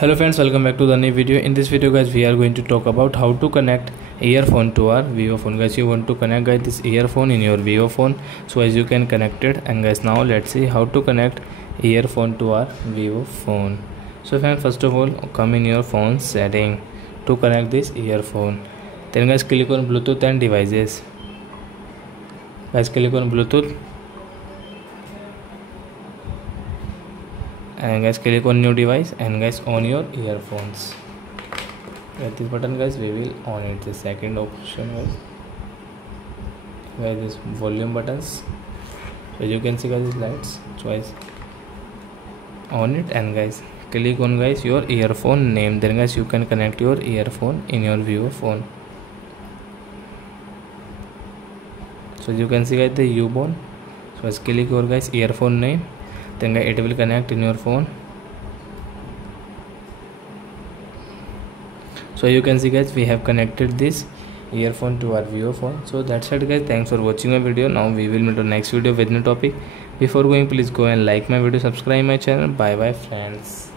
Hello friends, welcome back to the new video. In this video guys, we are going to talk about how to connect earphone to our Vivo phone. Guys, you want to connect guys this earphone in your Vivo phone, so as you can connect it. And guys, now let's see how to connect earphone to our Vivo phone. So friends, first of all, come in your phone setting to connect this earphone. Then guys, click on Bluetooth and devices. Guys, click on Bluetooth. And guys, click on new device and guys, on your earphones. At this button guys, we will on it. The second option guys, this volume buttons. So you can see guys, these lights. So guys, on it and guys, click on guys your earphone name. Then guys, you can connect your earphone in your Vivo phone. So you can see guys the U-bone. So guys, click your guys earphone name. Then guys, it will connect in your phone. So you can see guys, we have connected this earphone to our Vivo phone. So that's it guys, thanks for watching my video. Now we will meet on next video with new topic. Before going, please go and like my video, subscribe my channel. Bye bye friends.